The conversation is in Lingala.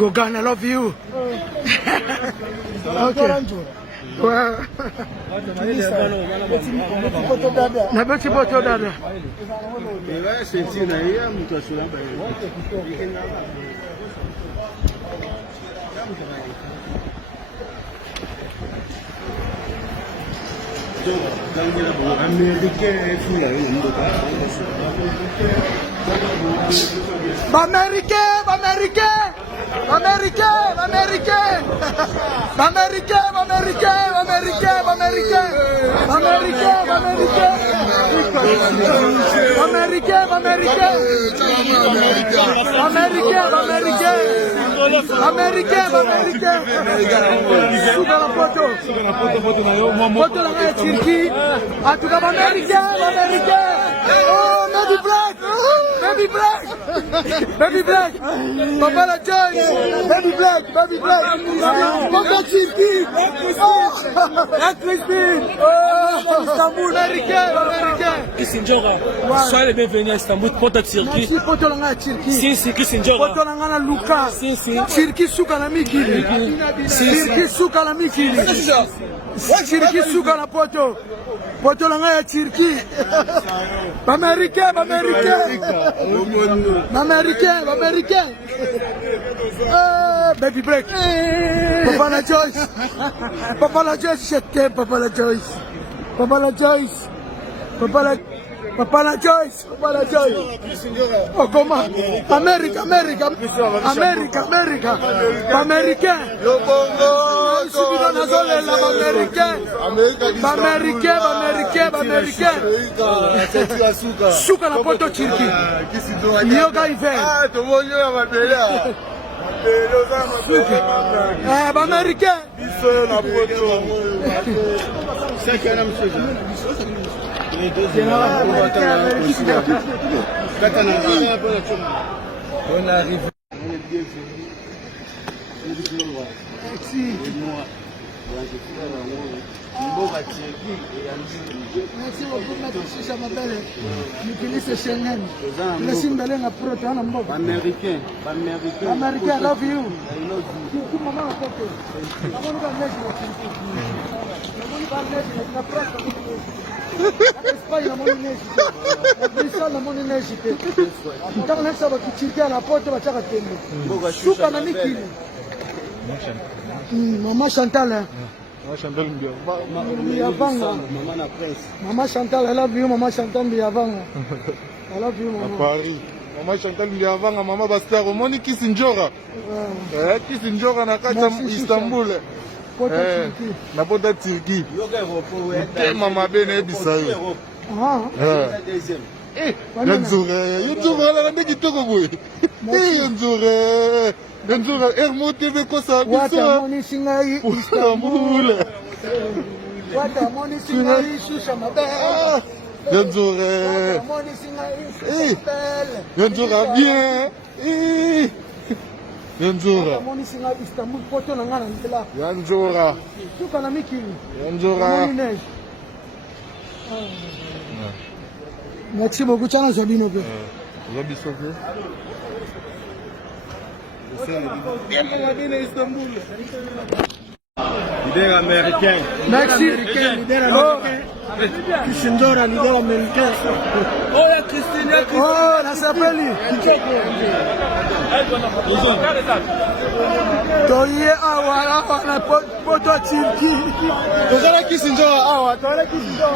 Gogan, I love you. Okay. Well, na beti poto dada. Baby black, Papa la Joyce, baby black, Papa Chirki, Crispin, Istanbul, américain. Kisinjora, soyez les bienvenus à Istanbul, Pota Chirki. Si Poto langa Chirki. Si, Kisinjora. Poto langa na Luka. Si. Chirki suka na Mikili. Chirki suka na Mikili. Chirki suka na Poto. Poto langa ya Chirki. Américain. Baby break. Papa la Joyce, je t'aime, Papa la Joyce. Oh, comment? Américain. Américain. Suka na poto Chirki. Yoga hiver. Américain. On arrive. Merci beaucoup, maître Chicha Mabele. N'utilisez Schengen. Laissez Mbele na proto na mboka. Américain, I love you. Tu maman à côté. Maman va neige na Chirki. Maman va neige na presse. Espagne na moni neige. Na Bruxelles na moni neige. Ntango na saba Chirki na poto ba chaka tembe. Suka na Mikili. Maman Chantal. Maman Chantal, I love you, Maman Chantal Mbiavanga. I love you, Maman. Paris. Maman Chantal Mbiavanga, Maman Bastar, Moni Kisinjora. Kisinjora na kata Istanbul. Na Pota Chirki. Maman Bene Bisayo. Yonzura la ndeki toko boy. Yonzura Hermo TV kosa biso. Watamoni singai Istanbul. Watamoni singai Shusha Mabel. Yonzura bien. Yonzura. Watamoni singai Istanbul poto na ngana ntela. Yonzura. Suka na Mikili. Yonzura. Merci beaucoup, Tchana Zabino. Leader américain. Merci. Leader américain. Kisinjora, leader américain. Oh, la Christine. Oh, la s'appelle. Toye awara na poto Chirki. Tozala Kisinjora awa, tozala Kisinjora.